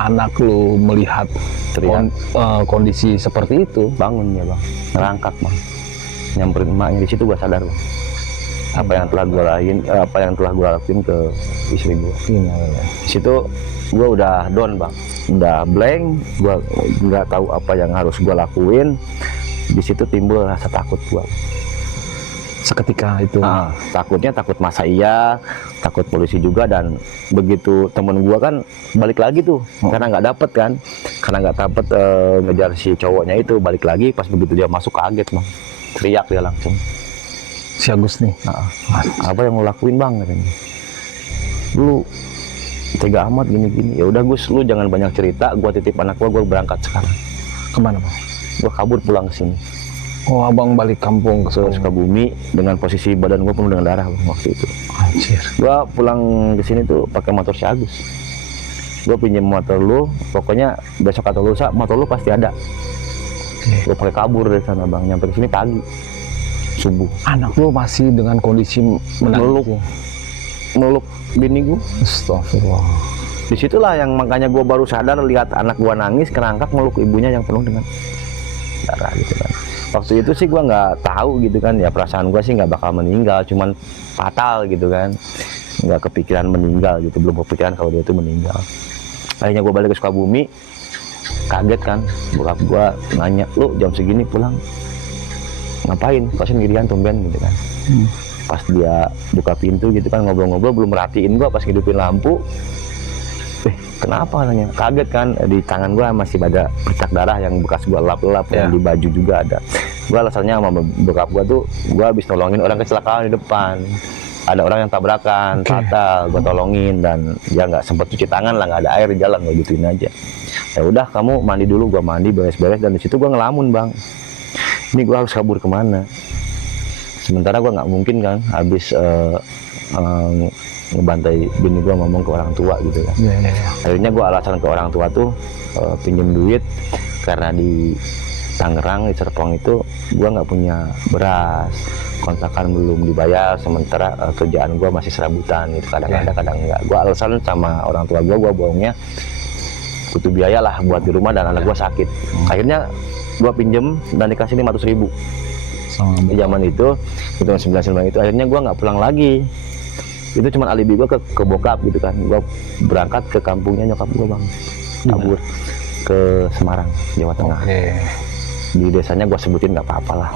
anak lu melihat Teriak. kondisi seperti itu, Bangun ya, Bang, ngerangkak, Bang, nyamperin emaknya. Di situ gua sadar, Bang, apa yang telah gua lakuin ke istri gua. Di situ gua udah down, Bang, udah blank, gua nggak tahu apa yang harus gua lakuin. Di situ timbul rasa takut gua. seketika itu. Takutnya takut masa iya, takut polisi juga. Dan begitu temen gua kan balik lagi tuh, karena nggak dapet kan, karena nggak dapet ngejar si cowoknya itu, balik lagi. Pas begitu dia masuk kaget, Bang, teriak dia langsung, Si Agus nih. apa yang lo lakuin, Bang, katanya. Lu tega amat gini-gini. Ya udah Gus, lu jangan banyak cerita, gua titip anak gua berangkat sekarang. Kemana bang? Gua kabur pulang ke sini, Oh abang balik kampung ke ke Sukabumi, dengan posisi badan gua penuh dengan darah, Bang, waktu itu. Anjir. Gua pulang ke sini tuh pakai motor si Agus. Gua pinjam motor lu, pokoknya besok atau lusa motor lu pasti ada. Gua pakai kabur dari sana, Bang, nyampe ke sini pagi subuh. Anak lu masih dengan kondisi menangis. ya? Meluk bini gua. Astagfirullah. Disitulah yang makanya gua baru sadar lihat anak gua nangis, kerangkak meluk ibunya yang penuh dengan darah gitu kan. Waktu itu sih gua nggak tahu gitu kan, ya perasaan gua sih nggak bakal meninggal, cuman fatal gitu kan, nggak kepikiran meninggal gitu, belum kepikiran kalau dia itu meninggal. Akhirnya gua balik ke Sukabumi, kaget kan, bokap gua nanya, lu jam segini pulang ngapain, kok sendirian tumben gitu kan. Pas dia buka pintu gitu kan, ngobrol-ngobrol, belum merhatiin gua pas ngidupin lampu. Kenapa nanya? Kaget kan, di tangan gua masih ada bercak darah yang bekas gua lap-lap, yang di baju juga ada. Gua alasannya sama bokap gua tuh, gua habis nolongin orang kecelakaan di depan. Ada orang yang tabrakan, fatal, gua tolongin, dan ya nggak sempet cuci tangan lah, nggak ada air di jalan, gua gituin aja. Ya udah, kamu mandi dulu, gua mandi beres-beres, dan di situ gua ngelamun, Bang. Ini gua harus kabur kemana? Sementara gua nggak mungkin kan, habis ngebantai bini gua ngomong ke orang tua gitu kan. Akhirnya gua alasan ke orang tua tuh pinjem duit, karena di Tangerang di Serpong itu gua nggak punya beras, kontrakan belum dibayar, sementara kerjaan gua masih serabutan gitu, kadang ada kadang enggak. Gua alasan sama orang tua gua bohongnya butuh biaya lah buat di rumah dan anak gua sakit. Akhirnya gua pinjem dan dikasih 500.000 di zaman itu 99 itu. Akhirnya gua nggak pulang lagi. Itu cuma alibi gua ke bokap gitu kan. Gua berangkat ke kampungnya nyokap gua, Bang, kabur ke Semarang, Jawa Tengah. Di desanya gua sebutin nggak apa-apa lah.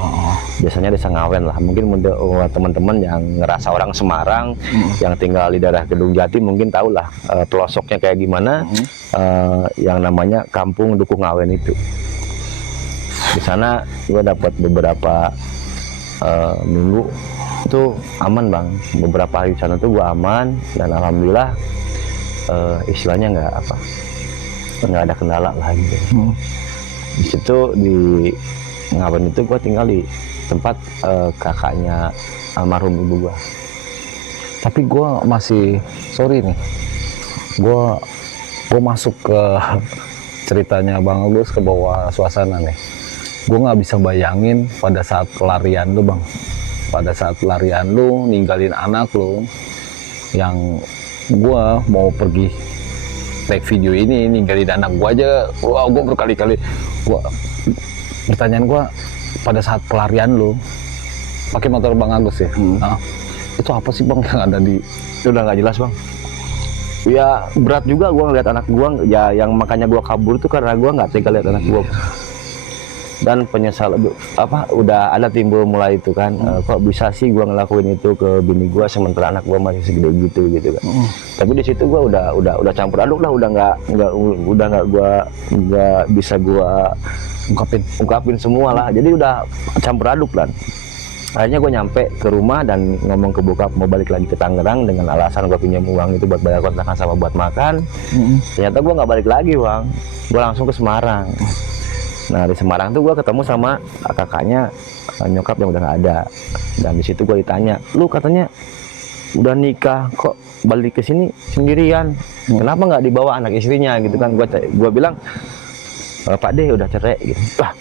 Desanya desa Ngawen lah. Mungkin teman-teman yang ngerasa orang Semarang yang tinggal di daerah Gedung Jati mungkin tahu lah pelosoknya kayak gimana. Yang namanya Kampung Dukuh Ngawen itu. Di sana gua dapat beberapa minggu itu aman, Bang. Beberapa hari di sana tuh gua aman, dan alhamdulillah istilahnya nggak ada kendala lah gitu. Di situ di Ngawen itu gua tinggal di tempat kakaknya almarhum ibu gua. Tapi gua masih sorry nih, gua masuk ke ceritanya Bang Agus, ke bawah suasana nih. gue nggak bisa bayangin pada saat pelarian lu bang, pada saat pelarian lu ninggalin anak lu, yang gue mau pergi take video ini ninggalin anak gue aja, wah gue berkali-kali, pertanyaan gue pada saat pelarian lu pakai motor Bang Agus ya, nah, itu apa sih bang yang ada di, Itu udah nggak jelas bang. Ya berat juga gua ngeliat anak gua, ya yang makanya gua kabur tuh karena gua nggak tega lihat anak gua. Dan penyesal apa udah ada timbul mulai itu kan, kok bisa sih gua ngelakuin itu ke bini gua sementara anak gua masih segede gitu kan. Tapi di situ gua udah campur aduk lah, udah nggak bisa gua ungkapin semua lah. Jadi udah campur aduk lah. Akhirnya gue nyampe ke rumah dan ngomong ke bokap mau balik lagi ke Tangerang dengan alasan gue pinjam uang itu buat bayar kontrakan sama buat makan. Ternyata gue nggak balik lagi bang, gue langsung ke Semarang. Nah di Semarang tuh gue ketemu sama kakaknya nyokap yang udah nggak ada. Dan di situ gue ditanya, lu katanya udah nikah kok balik ke sini sendirian, kenapa nggak dibawa anak istrinya gitu kan? Gue bilang, Pak D udah cerai gitu. Lah,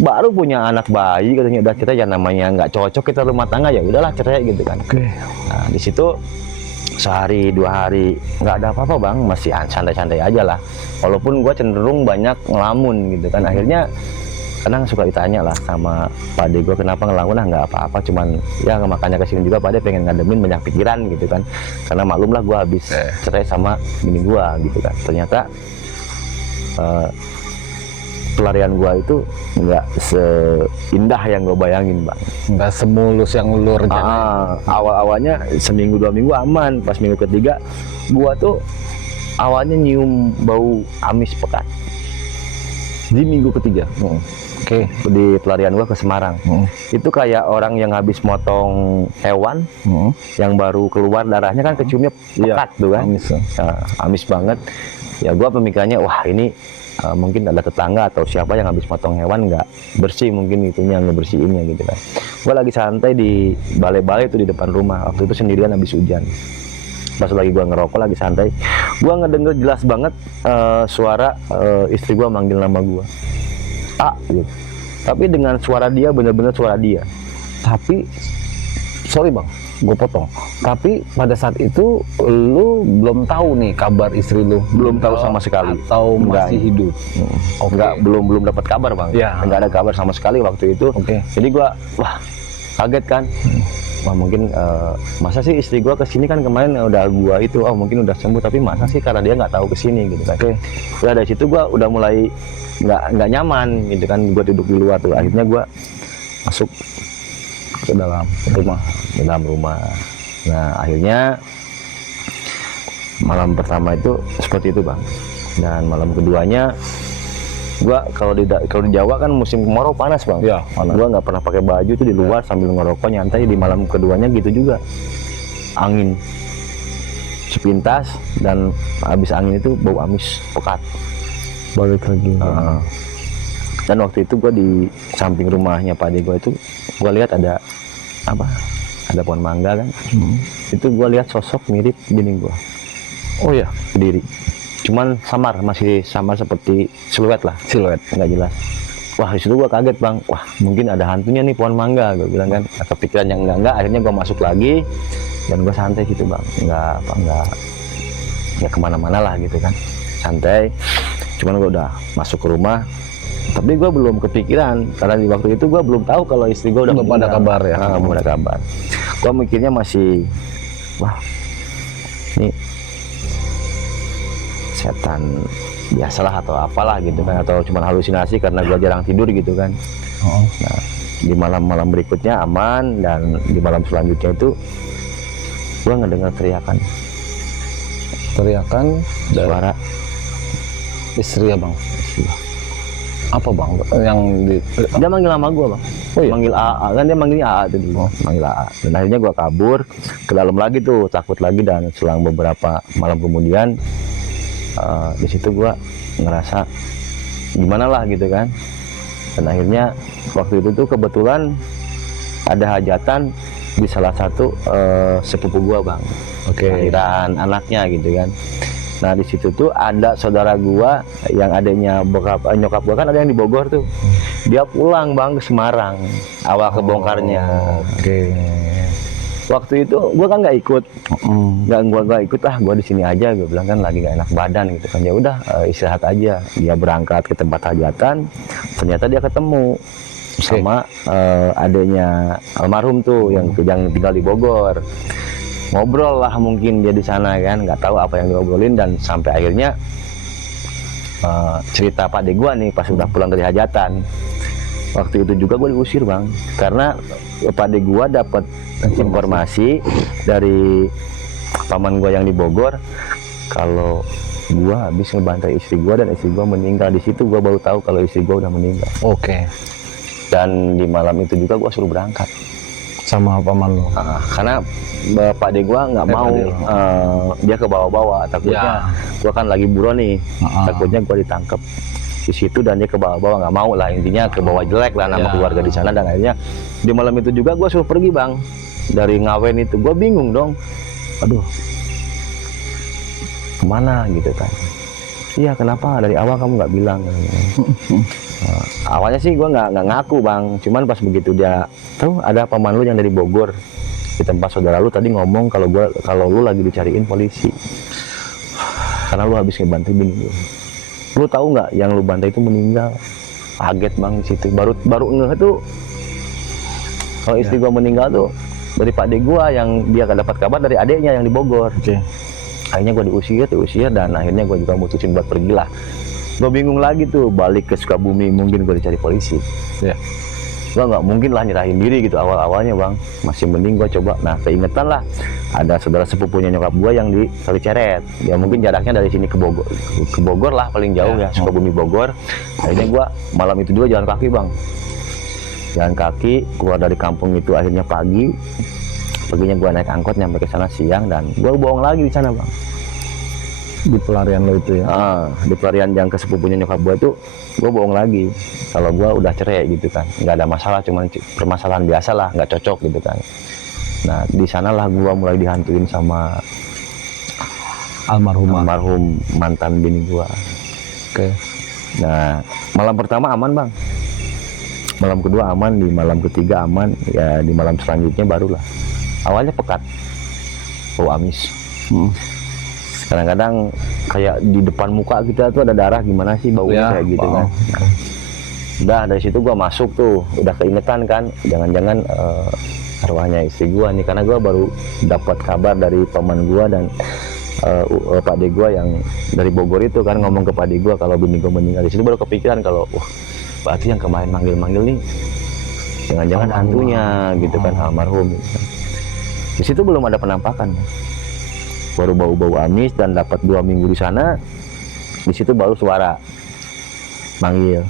baru punya anak bayi katanya udah cerai, ya namanya nggak cocok kita rumah tangga, ya udahlah cerai gitu kan. Nah di situ sehari 2 hari nggak ada apa-apa bang, masih santai-santai aja lah, walaupun gue cenderung banyak ngelamun gitu kan. Akhirnya kadang suka ditanya lah sama Pak De gue kenapa ngelamun, lah nggak apa-apa, cuman ya makanya kesini juga Pak De pengen ngademin banyak pikiran gitu kan, karena maklum lah gue habis cerai sama bini gue gitu kan. Ternyata pelarian gua itu nggak seindah yang gue bayangin bang, nggak semulus yang lu rencanain. Awalnya seminggu 2 minggu aman, pas minggu ketiga gua tuh awalnya nyium bau amis pekat di minggu ketiga. Di pelarian gua ke Semarang, itu kayak orang yang habis motong hewan yang baru keluar darahnya kan, keciumnya pekat tuh kan, amis banget. Ya gua pemikirannya wah ini mungkin ada tetangga atau siapa yang habis potong hewan nggak bersih, mungkin itunya ngebersihinnya gitu kan. Gue lagi santai di balai-balai itu di depan rumah, waktu itu sendirian habis hujan. Pas lagi gue ngerokok lagi santai, gue ngedenger jelas banget suara istri gue manggil nama gue, gitu. Tapi dengan suara dia, bener-bener suara dia. Tapi sorry bang, gue potong. Tapi pada saat itu lu belum tahu nih kabar istri lu? Belum tahu sama sekali. Atau masih hidup? Enggak, belum dapat kabar bang. Ya. Enggak ada kabar sama sekali waktu itu. Jadi gua wah kaget kan. Wah mungkin masa sih istri gua kesini kan kemarin udah gua itu, oh mungkin udah sembuh, tapi masa sih karena dia nggak tahu kesini gitu kan. Udah dari situ gua udah mulai nggak nyaman gitu kan. Gua duduk di luar tuh. Akhirnya gua masuk ke dalam rumah. Nah akhirnya malam pertama itu seperti itu bang, dan malam keduanya gua kalau di Jawa kan musim kemarau panas bang, gua nggak pernah pakai baju itu di luar sambil ngerokok nyantai. Di malam keduanya gitu juga, angin sepintas dan habis angin itu bau amis pekat balik lagi. Dan waktu itu gua di samping rumahnya Pak De gua itu gua lihat ada ada pohon mangga kan. Itu gue lihat sosok mirip bini gue. Oh ya, berdiri, cuman masih samar seperti siluet nggak jelas. Wah disitu gue kaget bang, wah mungkin ada hantunya nih pohon mangga, gue bilang kan. Kepikiran yang enggak, akhirnya gue masuk lagi dan gue santai gitu bang, nggak kemana-mana lah gitu kan, santai. Cuman gue udah masuk ke rumah, tapi gue belum kepikiran karena di waktu itu gue belum tahu kalau istri gue udah belum ada kabar ya. Belum ada kabar. Gue mikirnya masih, wah ini setan biasalah atau apalah gitu kan, atau cuma halusinasi karena gue jarang tidur gitu kan. Nah di malam-malam berikutnya aman, dan di malam selanjutnya itu gue ngedengar teriakan suara istri ya bang. Apa bang yang dia manggil nama gue bang? Oh iya? Manggil AA kan, dia manggilnya AA tuh dulu. Manggil AA. Dan akhirnya gue kabur ke dalam lagi tuh, takut lagi. Dan selang beberapa malam kemudian di situ gue ngerasa gimana lah gitu kan. Dan akhirnya waktu itu tuh kebetulan ada hajatan di salah satu sepupu gue bang, lahiran anaknya gitu kan. Nah di situ tuh ada saudara gua yang adanya nyokap gua kan ada yang di Bogor tuh. Dia pulang bang ke Semarang awal kebongkarnya. Oke. Waktu itu gua kan nggak ikut, nggak ikut lah. Gua di sini aja, gua bilang kan lagi nggak enak badan gitu kan. Ya udah istirahat aja. Dia berangkat ke tempat hajatan. Ternyata dia ketemu sama adanya almarhum tuh yang tinggal di Bogor. Ngobrol lah mungkin dia di sana kan, nggak tahu apa yang diobrolin, dan sampai akhirnya cerita Pak De gua nih pas udah pulang dari hajatan. Waktu itu juga gue diusir bang, karena Pak De gua dapat informasi dari paman gua yang di Bogor kalau gua habis ngebantai istri gua dan istri gua meninggal. Di situ gua baru tahu kalau istri gua udah meninggal. Oke. Dan di malam itu juga gua suruh berangkat Sama paman lo. karena Bapak De gua nggak mau dia ke bawah-bawah, takutnya gua kan lagi buron nih, takutnya gua ditangkap di situ dan dia ke bawah-bawah, nggak mau lah, intinya ke bawah jelek lah nama keluarga di sana. Dan akhirnya di malam itu juga gua suruh pergi bang dari Ngawen itu. Gua bingung dong, aduh kemana gitu kan. Iya kenapa dari awal kamu nggak bilang? Awalnya sih gue nggak ngaku bang, cuman pas begitu dia tahu ada paman lu yang dari Bogor di tempat saudara lu tadi ngomong kalau lu lagi dicariin polisi karena lu habis ngebantai bini lu. Lu tahu nggak yang lu bantai itu meninggal? Kaget bang di situ, baru ngeh tuh kalau istri gua meninggal tuh dari Pak De gua yang dia dapat kabar dari adiknya yang di Bogor. Akhirnya gue diusir dan akhirnya gue juga mutusin buat pergi lah. Gue bingung lagi tuh balik ke Sukabumi, mungkin gue dicari polisi. Gue nggak mungkin lah nyerahin diri gitu awal-awalnya bang, masih mending gue coba. Nah keingetan lah ada saudara sepupunya nyokap gue yang di Kaliceret, ya mungkin jaraknya dari sini ke Bogor lah paling jauh ya, Sukabumi Bogor. Akhirnya gue malam itu juga jalan kaki bang, jalan kaki keluar dari kampung itu. Akhirnya paginya gue naik angkot nyampe ke sana siang, dan gue bohong lagi di sana bang. Di pelarian lo itu ya? Di pelarian yang ke sepupunya nyokap gue tuh gue bohong lagi kalau gue udah cerai gitu kan, nggak ada masalah, cuman permasalahan biasa lah, nggak cocok gitu kan. Nah di sanalah gue mulai dihantuin sama almarhum mantan bini gue. Oke. Nah malam pertama aman bang, malam kedua aman, di malam ketiga aman, ya di malam selanjutnya barulah awalnya pekat, bau amis. Kadang-kadang kayak di depan muka kita tuh ada darah, gimana sih baunya kayak gitu kan. Udah dari situ gua masuk tuh, udah keingetan kan, jangan-jangan arwahnya istri gua nih, karena gua baru dapat kabar dari paman gua dan Pak De gua yang dari Bogor itu kan ngomong ke Pak De gua kalau bini gua meninggal. Di situ baru kepikiran kalau berarti yang kemarin manggil-manggil nih jangan-jangan hantunya gitu kan, almarhum gitu kan. Di situ belum ada penampakan, baru bau-bau amis, dan dapat 2 minggu di sana. Di situ baru suara manggil.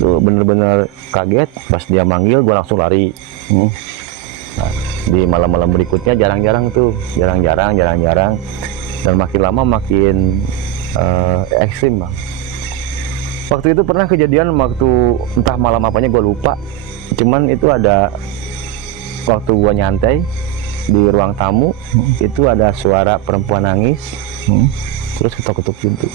Tuh bener-bener kaget pas dia manggil, gua langsung lari. Nah, di malam-malam berikutnya jarang-jarang, dan makin lama makin ekstrim bang. Waktu itu pernah kejadian waktu entah malam apanya gue lupa, cuman itu ada waktu gua nyantai di ruang tamu, itu ada suara perempuan nangis, terus ketok-ketok pintu.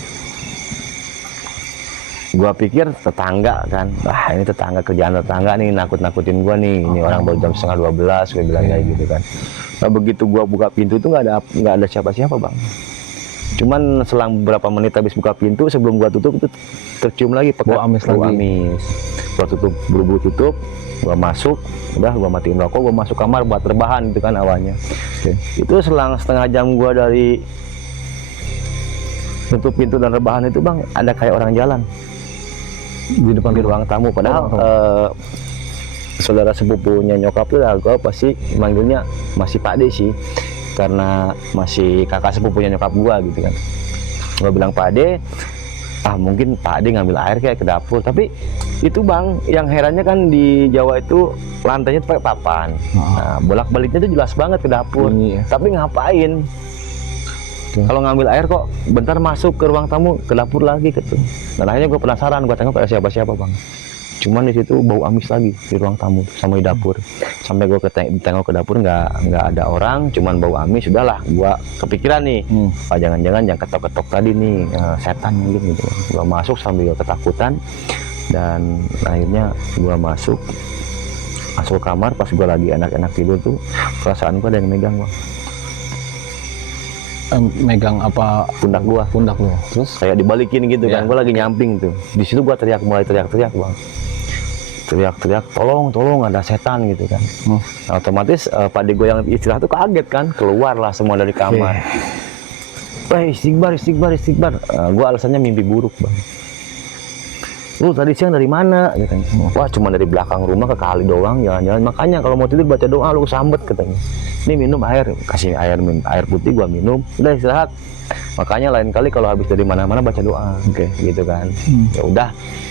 Gua pikir tetangga kan, ini tetangga, kerjaan tetangga nih, nakut-nakutin gua nih, ini orang baru jam 11:30, gue bilang kayak gitu kan. Nah begitu gua buka pintu tuh nggak ada siapa-siapa bang. Cuman selang beberapa menit habis buka pintu, sebelum gua tutup itu tercium lagi pekat bau amis lagi. Gua tutup, buru-buru tutup, gua masuk, udah gua matiin rokok, gua masuk kamar buat rebahan gitu kan awalnya. Itu selang setengah jam gua dari tutup pintu dan rebahan itu bang, ada kayak orang jalan di depan ruang tamu. Padahal saudara sepupunya nyokap tuh gua pasti manggilnya masih Pak De sih, karena masih kakak sepupunya nyokap gua gitu kan. Gua bilang Pak De, mungkin Pak De ngambil air kayak ke dapur. Tapi itu bang, yang herannya kan di Jawa itu lantainya tuh pakai papan. Nah, bolak-baliknya tuh jelas banget ke dapur. Tapi ngapain? Kalau ngambil air kok bentar masuk ke ruang tamu, ke dapur lagi gitu. Dan akhirnya gue penasaran, gue tengok ada siapa-siapa bang. Cuman di situ bau amis lagi di ruang tamu sama di dapur. Sampai gue tengok ke dapur nggak ada orang, cuman bau amis. Sudahlah, gue kepikiran nih, jangan-jangan yang ketok-ketok tadi nih setan mungkin gitu. Gue masuk sambil ketakutan dan akhirnya gue masuk ke kamar. Pas gue lagi enak-enak tidur tuh, perasaan gue ada yang megang, Bang. Megang apa? Pundak gua. Pundak lo. Terus Kayak dibalikin gitu kan. Iya. Gua lagi nyamping tuh. Di situ gua mulai teriak-teriak, Bang. Teriak-teriak, tolong ada setan gitu kan. Nah, otomatis pade gue yang istirahat tuh kaget kan, keluarlah semua dari kamar. Istighbar. Gua alasannya mimpi buruk, Bang. Lu tadi siang dari mana? Katanya. Wah, cuma dari belakang rumah ke kali doang, jalan-jalan. Makanya kalau mau tidur baca doa lu sambet katanya. Ini minum air, kasih air putih gua minum. Udah istirahat. Makanya lain kali kalau habis dari mana-mana baca doa. Oke, gitu kan. Ya udah,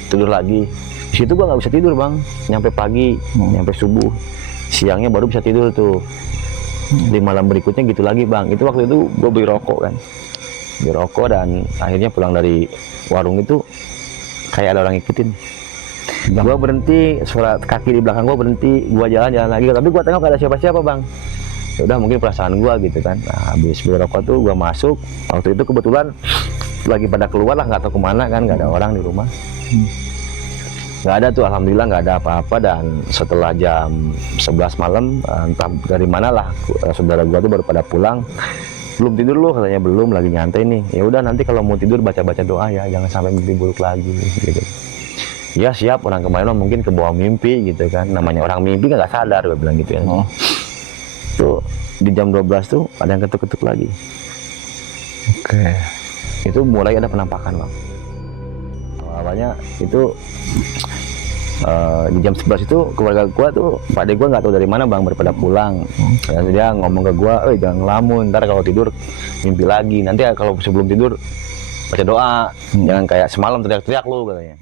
tidur lagi. Di situ gua nggak bisa tidur, Bang. Nyampe pagi, nyampe subuh. Siangnya baru bisa tidur tuh. Di malam berikutnya gitu lagi, Bang. Itu waktu itu gua beli rokok kan. Beli rokok dan akhirnya pulang dari warung itu kayak ada orang ngikutin. Gua berhenti, suara kaki di belakang gua berhenti, gua jalan lagi, tapi gua tengok gak ada siapa-siapa, Bang. Ya udah, mungkin perasaan gua gitu kan. Nah, habis beli rokok tuh gua masuk. Waktu itu kebetulan lagi pada keluar lah, nggak tahu kemana kan, nggak ada orang di rumah. Nggak ada tuh, alhamdulillah nggak ada apa-apa. Dan setelah jam 11 malam, entah dari mana lah saudara gua tuh baru pada pulang. Belum tidur lu, katanya. Belum, lagi nyantai nih. Ya udah, nanti kalau mau tidur baca-baca doa ya, jangan sampai mimpi buruk lagi gitu. Ya siap, orang kemarin mungkin kebawa mimpi gitu kan. Namanya orang mimpi nggak sadar, gue bilang gitu ya. Tuh di jam 12 tuh ada yang ketuk-ketuk lagi. Oke. Itu mulai ada penampakan, Bang. Awalnya itu di jam 11 itu keluarga gua tuh, pakde gua nggak tahu dari mana, Bang, baru pada pulang. Dan dia ngomong ke gua, jangan ngelamun, ntar kalau tidur mimpi lagi. Nanti kalau sebelum tidur baca doa, jangan kayak semalam teriak-teriak lu, katanya.